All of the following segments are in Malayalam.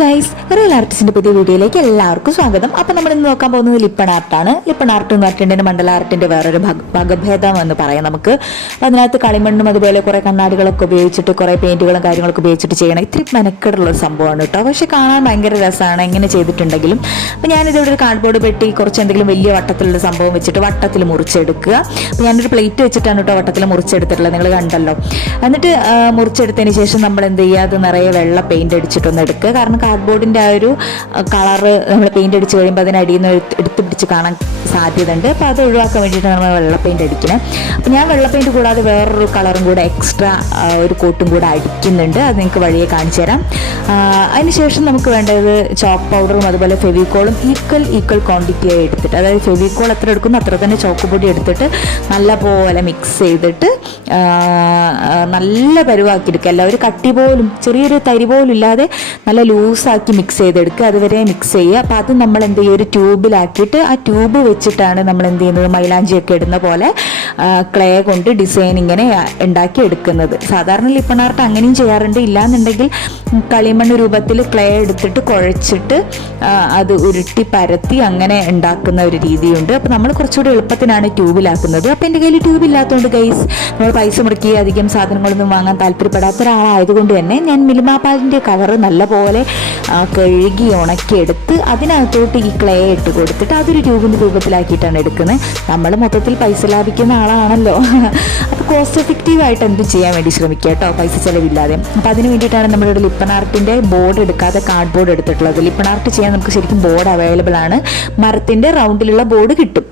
ഗൈസ് റിയൽ ആർട്ടിസ്റ്റിന്റെ പുതിയ വീഡിയോയിലേക്ക് എല്ലാവർക്കും സ്വാഗതം. അപ്പൊ നമ്മൾ ഇന്ന് നോക്കാൻ പോകുന്നത് ലിപ്പൺ ആർട്ടാണ് ലിപ്പൺ ആർട്ട് എന്ന് പറഞ്ഞിട്ടുണ്ടെങ്കിൽ മണ്ഡല ആർട്ടിന്റെ വേറൊരു വകഭേദം എന്ന് പറയാം നമുക്ക്. അതിനകത്ത് കളിമണ്ണും അതുപോലെ കുറെ കണ്ണാടികളൊക്കെ ഉപയോഗിച്ചിട്ട് കുറെ പെയിന്റുകളും കാര്യങ്ങളൊക്കെ ഉപയോഗിച്ചിട്ട് ചെയ്യണം ഇത്തിരി മെനക്കെടുള്ള ഒരു സംഭവമാണ് കേട്ടോ. പക്ഷെ കാണാൻ ഭയങ്കര രസമാണ്. എങ്ങനെ ചെയ്തിട്ടുണ്ടെങ്കിലും. അപ്പൊ ഞാനിതിവിടെ ഒരു കാർഡ്ബോർഡ് പെട്ടി കുറച്ച് എന്തെങ്കിലും വലിയ വട്ടത്തിലുള്ള സംഭവം വെച്ചിട്ട് വട്ടത്തിൽ മുറിച്ചെടുക്കുക. അപ്പൊ ഞാനൊരു പ്ലേറ്റ് വെച്ചിട്ടാണ് കേട്ടോ വട്ടത്തിൽ മുറിച്ചെടുത്തിട്ടുള്ളത്. നിങ്ങൾ കണ്ടല്ലോ. എന്നിട്ട് മുറിച്ചെടുത്തതിന് ശേഷം നമ്മൾ എന്ത് ചെയ്യുക? അത് നിറയെ വെള്ള പെയിന്റ് അടിച്ചിട്ടൊന്ന് എടുക്കുക. കാരണം കാർഡ്ബോർഡിന്റെ ആ ഒരു കളറ് നമ്മൾ പെയിന്റ് അടിച്ച് കഴിയുമ്പോൾ അതിനടിയിൽ നിന്ന് എടുത്ത് പിടിച്ച് കാണാൻ സാധ്യതയുണ്ട്. അപ്പോൾ അത് ഒഴിവാക്കാൻ വേണ്ടിയിട്ട് നമ്മൾ വെള്ള പെയിന്റ് അടിക്കണം. അപ്പോൾ ഞാൻ വെള്ള പെയിന്റ് കൂടാതെ വേറൊരു കളറും കൂടെ എക്സ്ട്രാ ഒരു കോട്ടും കൂടെ അടിക്കുന്നുണ്ട്. അത് നിങ്ങൾക്ക് വഴിയെ കാണിച്ചു തരാം. അതിനുശേഷം നമുക്ക് വേണ്ടത് ചോക്ക് പൗഡറും അതുപോലെ ഫെവിക്കോളും ഈക്വൽ ഈക്വൽ ക്വാണ്ടിറ്റി ആയി എടുത്തിട്ട് അതായത് ഫെവിക്കോൾ എത്ര എടുക്കുന്നു അത്ര തന്നെ ചോക്ക് പൊടി എടുത്തിട്ട് നല്ലപോലെ മിക്സ് ചെയ്തിട്ട് നല്ല പരുവാക്കി എടുക്കുക. അല്ല ഒരു കട്ടി പോലും ചെറിയൊരു തരി പോലും ഇല്ലാതെ നല്ല ലൂസാക്കി മിക്സ് ചെയ്തെടുക്കുക. അതുവരെ മിക്സ് ചെയ്യുക. അപ്പോൾ അത് നമ്മൾ എന്ത് ചെയ്യുക ഒരു ട്യൂബിലാക്കിയിട്ട് ആ ട്യൂബ് വെച്ചിട്ടാണ് നമ്മൾ എന്ത് ചെയ്യുന്നത്? മൈലാഞ്ചിയൊക്കെ ഇടുന്ന പോലെ ക്ലേ കൊണ്ട് ഡിസൈൻ ഇങ്ങനെ ഉണ്ടാക്കി എടുക്കുന്നത്. സാധാരണ ലിപ്പൺ ആർട്ട് അങ്ങനെയും ചെയ്യാറുണ്ട്. ഇല്ലാന്നുണ്ടെങ്കിൽ കളിമണ്ണ് രൂപത്തിൽ ക്ലേ എടുത്തിട്ട് കുഴച്ചിട്ട് അത് ഉരുട്ടി പരത്തി അങ്ങനെ ഉണ്ടാക്കുന്ന ഒരു രീതിയുണ്ട്. അപ്പോൾ നമ്മൾ കുറച്ചുകൂടി എളുപ്പത്തിനാണ് ട്യൂബിലാക്കുന്നത്. അപ്പോൾ എന്റെ കയ്യിൽ ട്യൂബ് ഇല്ലാത്തതുകൊണ്ട് ഗൈസ് നമ്മൾ പൈസ മുടക്കി അധികം സാധനങ്ങളൊന്നും വാങ്ങാൻ താല്പര്യപ്പെടാത്ത ഒരാളായതുകൊണ്ട് തന്നെ ഞാൻ മിൽമാ പാലിന്റെ കവറ് നല്ലപോലെ കഴുകി ഉണക്കിയെടുത്ത് അതിനകത്തോട്ട് ഈ ക്ലേ ഇട്ട് കൊടുത്തിട്ട് അതൊരു ട്യൂബിന്റെ രൂപത്തിലാക്കിയിട്ടാണ് എടുക്കുന്നത്. നമ്മൾ മൊത്തത്തിൽ പൈസ ലാഭിക്കുന്ന ആളാണല്ലോ. അപ്പോൾ കോസ്റ്റ് എഫക്റ്റീവായിട്ട് എന്ത് ചെയ്യാൻ വേണ്ടി ശ്രമിക്കുക കേട്ടോ പൈസ ചിലവില്ലാതെ. അപ്പോൾ അതിന് വേണ്ടിയിട്ടാണ് നമ്മളിവിടെ ലിപ്പൺ ആർട്ടിന്റെ ബോർഡ് എടുക്കാതെ കാർഡ് ബോർഡ് എടുത്തിട്ടുള്ളത്. ലിപ്പൺ ആർട്ട് ചെയ്യാൻ നമുക്ക് ശരിക്കും ബോർഡ് അവൈലബിൾ ആണ്. മരത്തിന്റെ റൗണ്ടിലുള്ള ബോർഡ് കിട്ടും.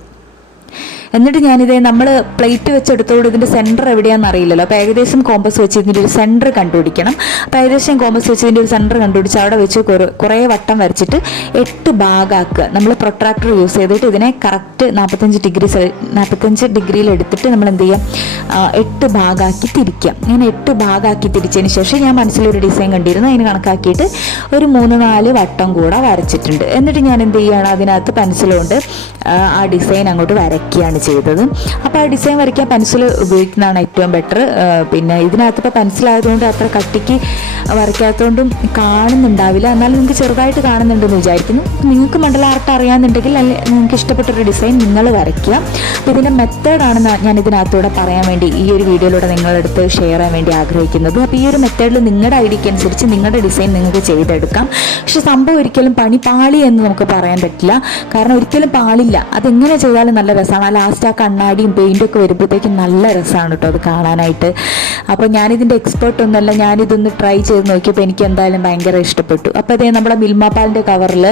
എന്നിട്ട് ഞാനിത് നമ്മൾ പ്ലേറ്റ് വെച്ചെടുത്തോട് ഇതിന്റെ സെന്റർ എവിടെയാണെന്ന് അറിയില്ലല്ലോ. അപ്പോൾ ഏകദേശം കോമ്പസ് വെച്ച് ഇതിന്റെ ഒരു സെന്റർ കണ്ടുപിടിക്കണം. അപ്പോൾ ഏകദേശം കോമ്പസ് വെച്ച് ഇതിന്റെ ഒരു സെന്റർ കണ്ടുപിടിച്ച് അവിടെ വെച്ച് കുറേ വട്ടം വരച്ചിട്ട് എട്ട് ഭാഗമാക്കുക നമ്മൾ പ്രൊട്രാക്ടർ യൂസ് ചെയ്തിട്ട് ഇതിനെ കറക്റ്റ് നാൽപ്പത്തഞ്ച് ഡിഗ്രി നാൽപ്പത്തഞ്ച് ഡിഗ്രിയിൽ എടുത്തിട്ട് നമ്മൾ എന്ത് ചെയ്യാം എട്ട് ഭാഗമാക്കി തിരിക്കാം അങ്ങനെ എട്ട് ഭാഗമാക്കി തിരിച്ചതിന് ശേഷം ഞാൻ മനസ്സിലൊരു ഡിസൈൻ കണ്ടിരുന്നു. അതിന് കണക്കാക്കിയിട്ട് ഒരു മൂന്ന് നാല് വട്ടം കൂടെ വരച്ചിട്ടുണ്ട്. എന്നിട്ട് ഞാൻ എന്ത് ചെയ്യുകയാണ് അതിനകത്ത് പെൻസിലുകൊണ്ട് ആ ഡിസൈൻ അങ്ങോട്ട് വരയ്ക്കുകയാണ് ചെയ്തത്. അപ്പോൾ ആ ഡിസൈൻ വരയ്ക്കാൻ പെൻസിൽ ഉപയോഗിക്കുന്നതാണ് ഏറ്റവും ബെറ്റർ പിന്നെ ഇതിനകത്ത് ഇപ്പോൾ പെൻസിലായതുകൊണ്ട് അത്ര കട്ടിക്ക് വരയ്ക്കാത്തതുകൊണ്ടും കാണുന്നുണ്ടാവില്ല. എന്നാലും നിങ്ങൾക്ക് ചെറുതായിട്ട് കാണുന്നുണ്ടെന്ന് വിചാരിക്കുന്നു. നിങ്ങൾക്ക് മണ്ഡല ആർട്ട് അറിയാമെന്നുണ്ടെങ്കിൽ അല്ലെ നിങ്ങൾക്ക് ഇഷ്ടപ്പെട്ടൊരു ഡിസൈൻ നിങ്ങൾ വരയ്ക്കുക. ഇതിന്റെ മെത്തേഡാണ് ഞാൻ ഇതിനകത്തൂടെ പറയാൻ വേണ്ടി ഈ ഒരു വീഡിയോയിലൂടെ നിങ്ങളെടുത്ത് ഷെയർ ചെയ്യാൻ വേണ്ടി ആഗ്രഹിക്കുന്നത്. അപ്പോൾ ഈ ഒരു മെത്തേഡിൽ നിങ്ങളുടെ ഐഡിയക്ക് അനുസരിച്ച് നിങ്ങളുടെ ഡിസൈൻ നിങ്ങൾക്ക് ചെയ്തെടുക്കാം. പക്ഷെ സംഭവം ഒരിക്കലും പണി പാളി എന്ന് നമുക്ക് പറയാൻ പറ്റില്ല. കാരണം ഒരിക്കലും പാളില്ല. അതെങ്ങനെ ചെയ്താലും നല്ല രസമാണ്. ആ ലാസ്റ്റ് ആ കണ്ണാടിയും പെയിന്റും ഒക്കെ വരുമ്പോഴത്തേക്കും നല്ല രസമാണ് കേട്ടോ അത് കാണാനായിട്ട്. അപ്പോൾ ഞാനിതിന്റെ എക്സ്പേർട്ട് ഒന്നല്ല ഞാനിതൊന്ന് ട്രൈ ചെയ്ത് നോക്കിയപ്പോൾ എനിക്ക് എന്തായാലും ഭയങ്കര ഇഷ്ടപ്പെട്ടു. അപ്പോൾ അതേ നമ്മുടെ മിൽമാപ്പാലിന്റെ കവറിൽ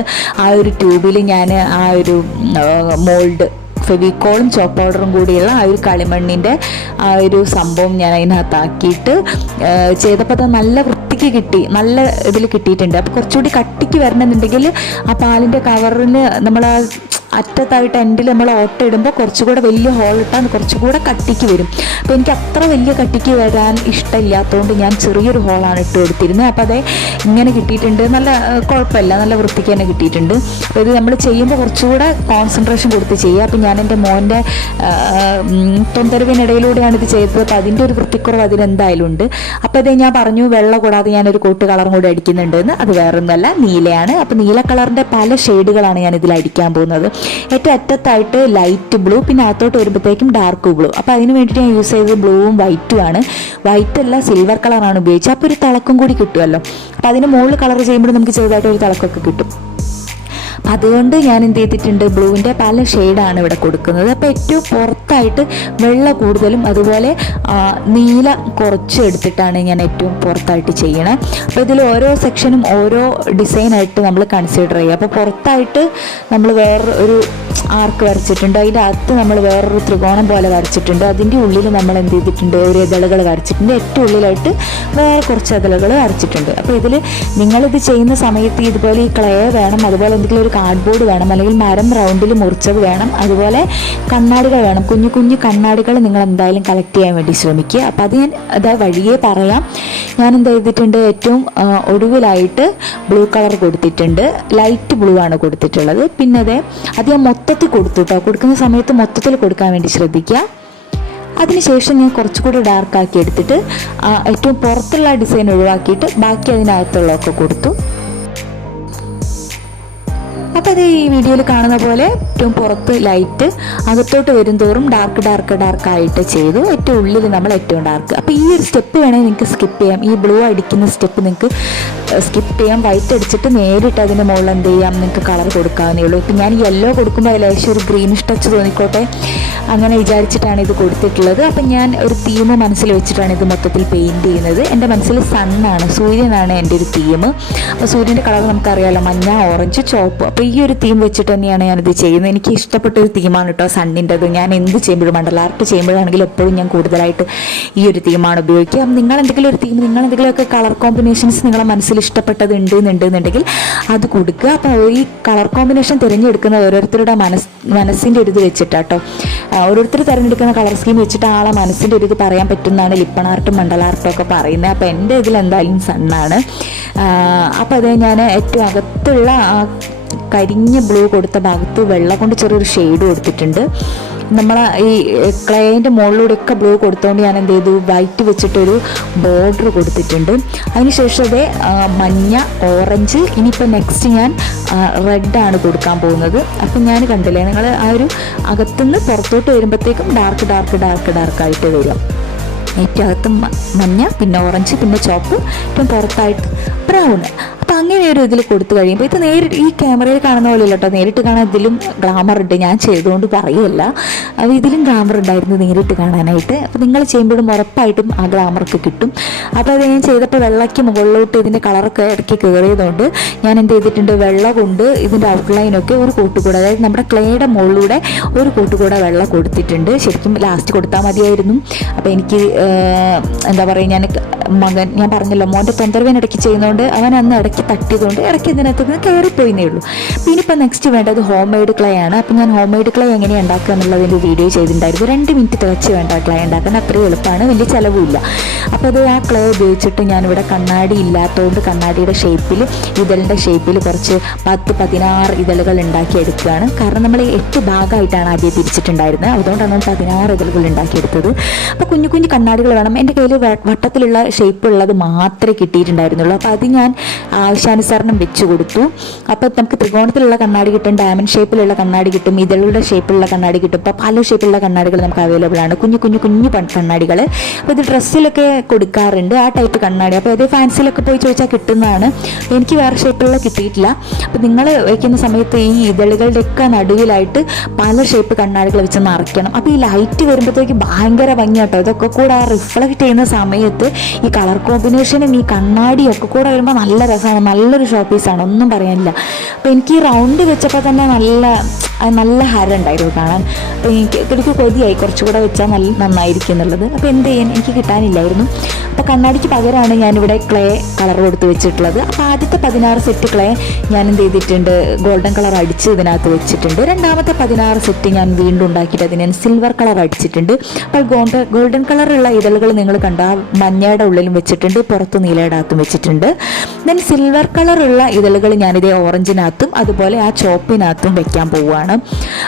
ആ ഒരു ട്യൂബിൽ ഞാൻ ആ ഒരു മോൾഡ് ഫെവിക്കോളും ചോപ്പ് പൗഡറും കൂടിയുള്ള ആ ഒരു കളിമണ്ണിന്റെ ആ ഒരു സംഭവം ഞാൻ അതിനകത്താക്കിയിട്ട് ചെയ്തപ്പോൾ അത് നല്ല വൃത്തിക്ക് കിട്ടി. നല്ല ഇതിൽ കിട്ടിയിട്ടുണ്ട്. അപ്പോൾ കുറച്ചുകൂടി കട്ടിക്ക് വരണമെന്നുണ്ടെങ്കിൽ ആ പാലിന്റെ കവറിന് നമ്മൾ അറ്റത്തായിട്ട് എൻഡിൽ നമ്മൾ ഓട്ട ഇടുമ്പോൾ കുറച്ചുകൂടെ വലിയ ഹോൾ ഇട്ടാൽ കുറച്ചുകൂടെ കട്ടിക്ക് വരും. അപ്പോൾ എനിക്ക് അത്ര വലിയ കട്ടിക്ക് വരാൻ ഇഷ്ടമില്ലാത്തതുകൊണ്ട് ഞാൻ ചെറിയൊരു ഹോളാണ് ഇട്ട് കൊടുത്തിരുന്നത് അപ്പോൾ അതേ ഇങ്ങനെ കിട്ടിയിട്ടുണ്ട്. നല്ല കുഴപ്പമില്ല. നല്ല വൃത്തിക്ക് തന്നെ കിട്ടിയിട്ടുണ്ട്. അപ്പോൾ ഇത് നമ്മൾ ചെയ്യുമ്പോൾ കുറച്ചുകൂടെ കോൺസെൻട്രേഷൻ കൊടുത്ത് ചെയ്യുക. അപ്പോൾ ഞാൻ എന്റെ മോന്റെ തൊന്തരവിനിടയിലൂടെയാണ് ഇത് ചെയ്തത്. അപ്പോൾ അതിന്റെ ഒരു വൃത്തിക്കുറവ് അതിനെന്തായാലും ഉണ്ട്. അപ്പോൾ ഇതേ ഞാൻ പറഞ്ഞു വെള്ള കൂടാതെ ഞാനൊരു കോട്ട് കളറും കൂടി അടിക്കുന്നുണ്ടെന്ന് അത് വേറൊന്നുമല്ല നീലയാണ്. അപ്പോൾ നീല കളറിന്റെ പല ഷെയ്ഡുകളാണ് ഞാൻ ഇതിൽ അടിക്കാൻ പോകുന്നത്. ഏറ്റവും അറ്റത്തായിട്ട് ലൈറ്റ് ബ്ലൂ പിന്നെ അകത്തോട്ട് വരുമ്പോഴത്തേക്കും ഡാർക്ക് ബ്ലൂ അപ്പോൾ അതിന് വേണ്ടിയിട്ട് ഞാൻ യൂസ് ചെയ്തത് ബ്ലൂവും വൈറ്റും ആണ്. വൈറ്റ് അല്ല സിൽവർ കളറാണ് ഉപയോഗിച്ചത്. അപ്പോൾ ഒരു തിളക്കം കൂടി കിട്ടുമല്ലോ. അപ്പോൾ അതിന് മുകളിൽ കളർ ചെയ്യുമ്പോൾ നമുക്ക് ചെറുതായിട്ട് ഒരു തിളക്കമൊക്കെ കിട്ടും. അതുകൊണ്ട് ഞാൻ എന്ത് ചെയ്തിട്ടുണ്ട് ബ്ലൂവിന്റെ പല ഷെയ്ഡാണ് ഇവിടെ കൊടുക്കുന്നത്. അപ്പോൾ ഏറ്റവും പുറത്തായിട്ട് വെള്ള കൂടുതലും അതുപോലെ നീല കുറച്ച് എടുത്തിട്ടാണ് ഞാൻ ഏറ്റവും പുറത്തായിട്ട് ചെയ്യണത് അപ്പോൾ ഇതിൽ ഓരോ സെക്ഷനും ഓരോ ഡിസൈനായിട്ട് നമ്മൾ കൺസിഡർ ചെയ്യുക. അപ്പോൾ പുറത്തായിട്ട് നമ്മൾ വേറെ ഒരു ആർക്ക് വരച്ചിട്ടുണ്ട്. അതിന്റെ അകത്ത് നമ്മൾ വേറൊരു ത്രികോണം പോലെ വരച്ചിട്ടുണ്ട്. അതിന്റെ ഉള്ളിൽ നമ്മൾ എന്ത് ചെയ്തിട്ടുണ്ട്? ഒരു ഇതളുകൾ വരച്ചിട്ടുണ്ട്. ഏറ്റവും ഉള്ളിലായിട്ട് വേറെ കുറച്ച് ഇതളുകൾ വരച്ചിട്ടുണ്ട്. അപ്പോൾ ഇതിൽ നിങ്ങളിത് ചെയ്യുന്ന സമയത്ത് ഇതുപോലെ ഈ ക്ലേ വേണം അതുപോലെ എന്തെങ്കിലും ഒരു കാർഡ്ബോർഡ് വേണം അല്ലെങ്കിൽ മരം റൗണ്ടിൽ മുറിച്ചത് വേണം. അതുപോലെ കണ്ണാടികൾ വേണം. കുഞ്ഞു കുഞ്ഞു കണ്ണാടികൾ നിങ്ങൾ എന്തായാലും കളക്ട് ചെയ്യാൻ വേണ്ടി ശ്രമിക്കുക. അപ്പോൾ അത് ഞാൻ അതാ വഴിയേ പറയാം. ഞാൻ എന്ത് ചെയ്തിട്ടുണ്ട്? ഏറ്റവും ഒടുവിലായിട്ട് ബ്ലൂ കളർ കൊടുത്തിട്ടുണ്ട്. ലൈറ്റ് ബ്ലൂ ആണ് കൊടുത്തിട്ടുള്ളത്. പിന്നെ അതെ അത് ഞാൻ മൊത്തത്തിൽ കൊടുത്തു കേട്ടോ കൊടുക്കുന്ന സമയത്ത് മൊത്തത്തിൽ കൊടുക്കാൻ വേണ്ടി ശ്രദ്ധിക്കുക. അതിനുശേഷം ഞാൻ കുറച്ചുകൂടി ഡാർക്ക് ആക്കി എടുത്തിട്ട് ഏറ്റവും പുറത്തുള്ള ഡിസൈൻ ഒഴിവാക്കിയിട്ട് ബാക്കി അതിനകത്തുള്ളതൊക്കെ കൊടുത്തു. അപ്പോൾ അത് ഈ വീഡിയോയിൽ കാണുന്ന പോലെ ഏറ്റവും പുറത്ത് ലൈറ്റ് അകത്തോട്ട് വരും തോറും ഡാർക്ക് ഡാർക്ക് ഡാർക്ക് ആയിട്ട് ചെയ്തു ഏറ്റവും ഉള്ളിൽ നമ്മൾ ഏറ്റവും ഡാർക്ക് അപ്പോൾ ഈ ഒരു സ്റ്റെപ്പ് വേണമെങ്കിൽ നിങ്ങൾക്ക് സ്കിപ്പ് ചെയ്യാം. ഈ ബ്ലൂ അടിക്കുന്ന സ്റ്റെപ്പ് നിങ്ങൾക്ക് സ്കിപ്പ് ചെയ്യാം വൈറ്റ് അടിച്ചിട്ട് നേരിട്ട് അതിന്റെ മുകളിൽ എന്ത് ചെയ്യാം? നിങ്ങൾക്ക് കളർ കൊടുക്കാവുന്നേ ഉള്ളൂ. ഇപ്പം ഞാൻ യെല്ലോ കൊടുക്കുമ്പോൾ അതിൽ ഏകദേശം ഒരു ഗ്രീനിഷ് ടച്ച് തോന്നിക്കോട്ടെ. അങ്ങനെ വിചാരിച്ചിട്ടാണ് ഇത് കൊടുത്തിട്ടുള്ളത്. അപ്പം ഞാൻ ഒരു തീം മനസ്സിൽ വെച്ചിട്ടാണ് ഇത് മൊത്തത്തിൽ പെയിന്റ് ചെയ്യുന്നത്. എന്റെ മനസ്സിൽ സണ്ണാണ് സൂര്യനാണ് എന്റെ ഒരു തീം അപ്പോൾ സൂര്യന്റെ കളർ നമുക്കറിയാമല്ലോ മഞ്ഞ ഓറഞ്ച് ചോപ്പ് അപ്പോൾ ഈ ഒരു തീം വെച്ചിട്ട് തന്നെയാണ് ഞാനിത് ചെയ്യുന്നത്. എനിക്ക് ഇഷ്ടപ്പെട്ട ഒരു തീമാണ് കേട്ടോ സണ്ണിന്റെത് ഞാൻ എന്ത് ചെയ്യുമ്പോഴും മണ്ഡല ആർട്ട് ചെയ്യുമ്പോഴാണെങ്കിലും എപ്പോഴും ഞാൻ കൂടുതലായിട്ട് ഈ ഒരു തീമാണ് ഉപയോഗിക്കുക. നിങ്ങൾ എന്തെങ്കിലും ഒരു തീം നിങ്ങൾ എന്തെങ്കിലുമൊക്കെ കളർ കോമ്പിനേഷൻസ് നിങ്ങളെ മനസ്സിൽ ഇഷ്ടപ്പെട്ടത് ഉണ്ട് എന്നുണ്ടെന്നുണ്ടെങ്കിൽ അത് കൊടുക്കുക. അപ്പോൾ ഈ കളർ കോമ്പിനേഷൻ തിരഞ്ഞെടുക്കുന്ന ഓരോരുത്തരുടെ മനസ് മനസ്സിന്റെ ഒരു ഇത് വെച്ചിട്ടാട്ടോ. ഓരോരുത്തർ തിരഞ്ഞെടുക്കുന്ന കളർ സ്കീം വെച്ചിട്ട് ആളെ മനസ്സിന്റെ ഒരു ഇത് പറയാൻ പറ്റുന്നതാണ് ലിപ്പണാർട്ടും മണ്ടലാർട്ടും ഒക്കെ പറയുന്നത്. അപ്പോൾ എന്റെ ഇതിൽ എന്തായാലും സണ്ണാണ്. അപ്പോൾ അതേ ഞാൻ ഏറ്റവും അകത്തുള്ള കരിഞ്ഞ ബ്ലൂ കൊടുത്ത ഭാഗത്ത് വെള്ള കൊണ്ട് ചെറിയൊരു ഷെയ്ഡ് കൊടുത്തിട്ടുണ്ട്. നമ്മൾ ഈ ക്ലയന്റെ മുകളിലൂടെയൊക്കെ ബ്ലൂ കൊടുത്തുകൊണ്ട് ഞാൻ എന്ത് ചെയ്തു? വൈറ്റ് വെച്ചിട്ടൊരു ബോർഡർ കൊടുത്തിട്ടുണ്ട്. അതിനുശേഷം അതേ മഞ്ഞ ഓറഞ്ച് ഇനിയിപ്പോൾ നെക്സ്റ്റ് ഞാൻ റെഡാണ് കൊടുക്കാൻ പോകുന്നത്. അപ്പം ഞാൻ കണ്ടില്ലേ നിങ്ങൾ ആ ഒരു അകത്തുനിന്ന് പുറത്തോട്ട് വരുമ്പോഴത്തേക്കും ഡാർക്ക് ഡാർക്ക് ഡാർക്ക് ഡാർക്കായിട്ട് വരും. ഏറ്റവും അകത്ത് മഞ്ഞ പിന്നെ ഓറഞ്ച് പിന്നെ ചോപ്പ് ഏറ്റവും പുറത്തായിട്ട് ബ്രൗൺ അപ്പം അങ്ങനെ ഒരു ഇതിൽ കൊടുത്തു കഴിയുമ്പോൾ ഇത് നേരിട്ട് ഈ ക്യാമറയിൽ കാണുന്ന പോലെ കേട്ടോ നേരിട്ട് കാണാൻ ഇതിലും ഗ്ലാമർ ഉണ്ട്. ഞാൻ ചെയ്തുകൊണ്ട് പറയല്ല. അപ്പോൾ ഇതിലും ഗ്ലാമർ ഉണ്ടായിരുന്നു നേരിട്ട് കാണാനായിട്ട്. അപ്പോൾ നിങ്ങൾ ചെയ്യുമ്പോഴും ഉറപ്പായിട്ടും ആ ഗ്ലാമറൊക്കെ കിട്ടും. അപ്പോൾ അത് ഞാൻ ചെയ്തപ്പോൾ വെള്ളയ്ക്ക് മുകളിലോട്ട് ഇതിന്റെ കളറൊക്കെ ഇടയ്ക്ക് കയറിയതുകൊണ്ട് ഞാൻ എന്ത് ചെയ്തിട്ടുണ്ട്? വെള്ള കൊണ്ട് ഇതിന്റെ ഔട്ട്ലൈനൊക്കെ ഒരു കൂട്ടുകൂടെ അതായത് നമ്മുടെ ക്ലേയുടെ മുകളിലൂടെ ഒരു കൂട്ടുകൂടെ വെള്ളം കൊടുത്തിട്ടുണ്ട്. ശരിക്കും ലാസ്റ്റ് കൊടുത്താൽ മതിയായിരുന്നു. അപ്പോൾ എനിക്ക് എന്താ പറയുക ഞാൻ മകൻ ഞാൻ പറഞ്ഞല്ലോ മോന്റെ തൊന്തരവൻ ഇടയ്ക്ക് ചെയ്യുന്നതുകൊണ്ട് അവൻ അന്ന് ഇടയ്ക്ക് തട്ടിയതുകൊണ്ട് ഇടയ്ക്ക് ഇതിനകത്ത് നിന്ന് കയറിപ്പോയിന്നേ ഉള്ളൂ. പിന്നെ ഇനിയിപ്പോൾ നെക്സ്റ്റ് വേണ്ടത് ഹോം മെയ്ഡ് ക്ലേ ആണ്. അപ്പോൾ ഞാൻ ഹോം മെയ്ഡ് ക്ലേ എങ്ങനെ ഉണ്ടാക്കുക എന്നുള്ളതിന്റെ വീഡിയോ ചെയ്തിട്ടുണ്ടായിരുന്നു. രണ്ട് മിനിറ്റ് തികച്ച് വേണ്ട ക്ലേ ഉണ്ടാക്കാൻ അത്രയും എളുപ്പമാണ് വലിയ ചിലവുമില്ല. അപ്പോൾ അത് ആ ക്ലേ ഉപയോഗിച്ചിട്ട് ഞാനിവിടെ കണ്ണാടി ഇല്ലാത്തതുകൊണ്ട് കണ്ണാടിയുടെ ഷേപ്പിൽ ഇതളിന്റെ ഷേപ്പിൽ കുറച്ച് പത്ത് പതിനാറ് ഇതളുകൾ ഉണ്ടാക്കിയെടുക്കുകയാണ് കാരണം നമ്മൾ എട്ട് ഭാഗമായിട്ടാണ് ആദ്യം തിരിച്ചിട്ടുണ്ടായിരുന്നത്. അതുകൊണ്ടാണ് നമ്മൾ പതിനാറ് ഇതളുകൾ ഉണ്ടാക്കിയെടുത്തത് അപ്പോൾ കുഞ്ഞു കുഞ്ഞു കണ്ണാടികൾ വേണം. എന്റെ കയ്യിൽ വട്ടത്തിലുള്ള ഷേപ്പ് ഉള്ളത് മാത്രമേ കിട്ടിയിട്ടുണ്ടായിരുന്നുള്ളൂ. അപ്പോൾ അത് ഞാൻ ആവശ്യാനുസരണം വെച്ച് കൊടുത്തു. അപ്പോൾ നമുക്ക് ത്രികോണത്തിലുള്ള കണ്ണാടി കിട്ടും ഡയമണ്ട് ഷേപ്പിലുള്ള കണ്ണാടി കിട്ടും ഇതളുടെ ഷേപ്പിലുള്ള കണ്ണാടി കിട്ടും. അപ്പോൾ പല ഷേപ്പിലുള്ള കണ്ണാടികൾ നമുക്ക് അവൈലബിൾ ആണ്. കുഞ്ഞു കുഞ്ഞു കുഞ്ഞു കണ്ണാടികൾ അപ്പോൾ ഇത് ഡ്രസ്സിലൊക്കെ കൊടുക്കാറുണ്ട് ആ ടൈപ്പ് കണ്ണാടി. അപ്പോൾ ഇത് ഫാൻസിലൊക്കെ പോയി ചോദിച്ചാൽ കിട്ടുന്നതാണ്. എനിക്ക് വേറെ ഷേപ്പിലുള്ള കിട്ടിയിട്ടില്ല. അപ്പോൾ നിങ്ങൾ വയ്ക്കുന്ന സമയത്ത് ഈ ഇതളുകളുടെയൊക്കെ നടുവിലായിട്ട് പല ഷേപ്പ് കണ്ണാടികൾ വെച്ച് നിറയ്ക്കണം. അപ്പോൾ ഈ ലൈറ്റ് വരുമ്പോഴത്തേക്ക് ഭയങ്കര ഭംഗിയാട്ടോ. ഇതൊക്കെ കൂടെ ആ റിഫ്ലക്റ്റ് ചെയ്യുന്ന സമയത്ത് കളർ കോമ്പിനേഷനും ഈ കണ്ണാടിയൊക്കെ കൂടെ വരുമ്പോൾ നല്ല രസമാണ് നല്ലൊരു ഷോ പീസാണ്. ഒന്നും പറയാനില്ല. അപ്പോൾ എനിക്ക് ഈ റൗണ്ട് വെച്ചപ്പോൾ തന്നെ നല്ല അത് നല്ല ഹരം ഉണ്ടായിരുന്നു കാണാൻ. അപ്പോൾ എനിക്ക് എനിക്ക് കൊതിയായി. കുറച്ചുകൂടെ വെച്ചാൽ നല്ല നന്നായിരിക്കും എന്നുള്ളത്. അപ്പോൾ എന്ത് ചെയ്യാൻ? എനിക്ക് കിട്ടാനില്ലായിരുന്നു. അപ്പോൾ കണ്ണാടിക്ക് പകരമാണ് ഞാനിവിടെ ക്ലേ കളർ കൊടുത്ത് വെച്ചിട്ടുള്ളത്. അപ്പോൾ ആദ്യത്തെ പതിനാറ് സെറ്റ് ക്ലേ ഞാൻ എന്ത് ചെയ്തിട്ടുണ്ട്? ഗോൾഡൻ കളർ അടിച്ച് ഇതിനകത്ത് വെച്ചിട്ടുണ്ട്. രണ്ടാമത്തെ പതിനാറ് സെറ്റ് ഞാൻ വീണ്ടും ഉണ്ടാക്കിയിട്ട് അതിന് സിൽവർ കളർ അടിച്ചിട്ടുണ്ട്. അപ്പോൾ ഗോൾഡൻ ഗോൾഡൻ കളറുള്ള ഇതളുകൾ നിങ്ങൾ കണ്ട. മഞ്ഞയുടെ ഉള്ളിലും വെച്ചിട്ടുണ്ട്. പുറത്ത് നീലയുടെ അകത്തും വെച്ചിട്ടുണ്ട്. ദെൻ സിൽവർ കളറുള്ള ഇതളുകൾ ഞാനിതേ ഓറഞ്ചിനകത്തും അതുപോലെ ആ ചോപ്പിനകത്തും വെക്കാൻ പോവുകയാണ്.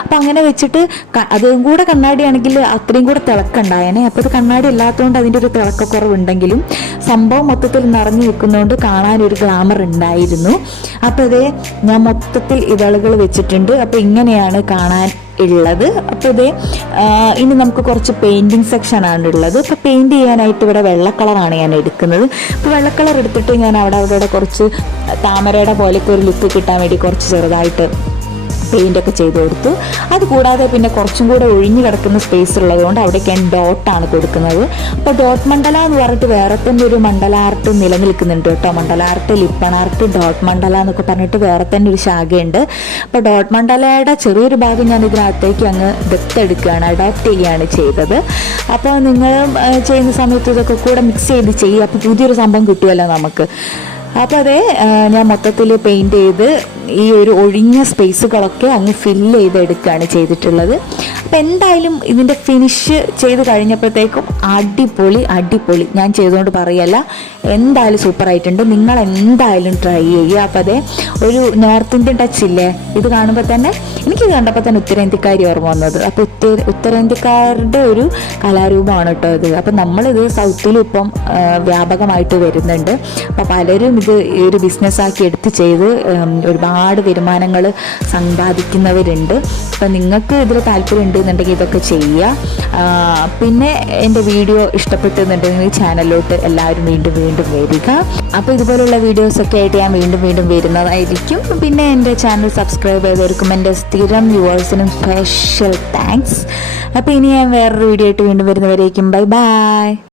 അപ്പം അങ്ങനെ വെച്ചിട്ട് അതും കൂടെ കണ്ണാടിയാണെങ്കിൽ അത്രയും കൂടെ തിളക്കുണ്ടായേനെ. അപ്പോൾ ഇത് കണ്ണാടി ഇല്ലാത്തതുകൊണ്ട് അതിന്റെ ഒരു തിളക്കക്കുറവുണ്ടെങ്കിലും സംഭവം മൊത്തത്തിൽ നിറഞ്ഞു നിൽക്കുന്നതുകൊണ്ട് കാണാനൊരു ഗ്ലാമർ ഉണ്ടായിരുന്നു. അപ്പോൾ ഇതേ ഞാൻ മൊത്തത്തിൽ ഇതളുകൾ വെച്ചിട്ടുണ്ട്. അപ്പോൾ ഇങ്ങനെയാണ് കാണാൻ ഉള്ളത്. അപ്പോൾ ഇതേ ഇനി നമുക്ക് കുറച്ച് പെയിന്റിങ് സെക്ഷനാണ് ഉള്ളത്. അപ്പോൾ പെയിന്റ് ചെയ്യാനായിട്ട് ഇവിടെ വെള്ള കളറാണ് ഞാൻ എടുക്കുന്നത്. അപ്പോൾ വെള്ള കളർ എടുത്തിട്ട് ഞാൻ അവിടെ അവിടെ കുറച്ച് താമരയുടെ പോലെയൊക്കെ ഒരു ലുക്ക് കിട്ടാൻ വേണ്ടി കുറച്ച് ചെറുതായിട്ട് പെയിന്റ് ഒക്കെ ചെയ്ത് കൊടുത്തു അതുകൂടാതെ പിന്നെ കുറച്ചും കൂടെ ഒഴിഞ്ഞു കിടക്കുന്ന സ്പേസ് ഉള്ളതുകൊണ്ട് അവിടേക്ക് ഞാൻ ഡോട്ടാണ് കൊടുക്കുന്നത്. അപ്പോൾ ഡോട്ട് മണ്ഡല എന്ന് പറഞ്ഞിട്ട് വേറെ തന്നെ ഒരു മണ്ഡല ആർട്ട് നിലനിൽക്കുന്നുണ്ട് കേട്ടോ. മണ്ഡല ആർട്ട് ലിപ്പൺ ആർട്ട് ഡോട്ട് മണ്ഡല എന്നൊക്കെ പറഞ്ഞിട്ട് വേറെ തന്നെ ഒരു ശാഖയുണ്ട്. അപ്പോൾ ഡോട്ട് മണ്ഡലയുടെ ചെറിയൊരു ഭാഗം ഞാൻ ഇതിനകത്തേക്ക് അങ്ങ് ദത്തെടുക്കുകയാണ് അഡോപ്റ്റ് ചെയ്യുകയാണ് ചെയ്തത്. അപ്പോൾ നിങ്ങൾ ചെയ്യുന്ന സമയത്ത് ഇതൊക്കെ കൂടെ മിക്സ് ചെയ്ത് ചെയ്യുക. അപ്പോൾ പുതിയൊരു സംഭവം കിട്ടുമല്ലോ നമുക്ക്. അപ്പോൾ അതെ ഞാൻ മൊത്തത്തിൽ പെയിന്റ് ചെയ്ത് ഈ ഒരു ഒഴിഞ്ഞ സ്പേസുകളൊക്കെ അങ്ങ് ഫില്ല് ചെയ്തെടുക്കുകയാണ് ചെയ്തിട്ടുള്ളത്. അപ്പം എന്തായാലും ഇതിന്റെ ഫിനിഷ് ചെയ്ത് കഴിഞ്ഞപ്പോഴത്തേക്കും അടിപൊളി അടിപൊളി. ഞാൻ ചെയ്തുകൊണ്ട് പറയല്ല. എന്തായാലും സൂപ്പറായിട്ടുണ്ട് നിങ്ങൾ എന്തായാലും ട്രൈ ചെയ്യുക. അപ്പോൾ അതെ ഒരു നോർത്ത് ഇന്ത്യൻ ടച്ച് ഇല്ലേ? ഇത് കാണുമ്പോൾ തന്നെ എനിക്ക് കണ്ടപ്പോൾ തന്നെ ഉത്തരേന്ത്യക്കാരി ഓർമ്മ വന്നത്. അപ്പോൾ ഉത്തര ഉത്തരേന്ത്യക്കാരുടെ ഒരു കലാരൂപമാണ് കേട്ടോ ഇത്. അപ്പം നമ്മളിത് സൗത്തിലും ഇപ്പം വ്യാപകമായിട്ട് വരുന്നുണ്ട്. അപ്പോൾ പലരും ഇത് ഒരു ബിസിനസ്സാക്കി എടുത്ത് ചെയ്ത് ഉം, ഒരുപാട് വരുമാനങ്ങൾ സമ്പാദിക്കുന്നവരുണ്ട്. അപ്പം നിങ്ങൾക്ക് ഇതിൽ താല്പര്യം ഉണ്ടെന്നുണ്ടെങ്കിൽ ഇതൊക്കെ ചെയ്യുക പിന്നെ എന്റെ വീഡിയോ ഇഷ്ടപ്പെട്ടെന്നുണ്ടെങ്കിൽ ചാനലിലോട്ട് എല്ലാവരും വീണ്ടും വീണ്ടും വരിക. അപ്പോൾ ഇതുപോലുള്ള വീഡിയോസൊക്കെ ആയിട്ട് ഞാൻ വീണ്ടും വീണ്ടും വരുന്നതായിരിക്കും. പിന്നെ എന്റെ ചാനൽ സബ്സ്ക്രൈബ് ചെയ്തവർക്കും എന്റെ സ്ഥിരം വ്യൂവേഴ്സിനും സ്പെഷ്യൽ താങ്ക്സ് അപ്പോൾ ഇനി ഞാൻ വേറൊരു വീഡിയോ ആയിട്ട് വീണ്ടും വരുന്നവരേക്കും. Bye bye.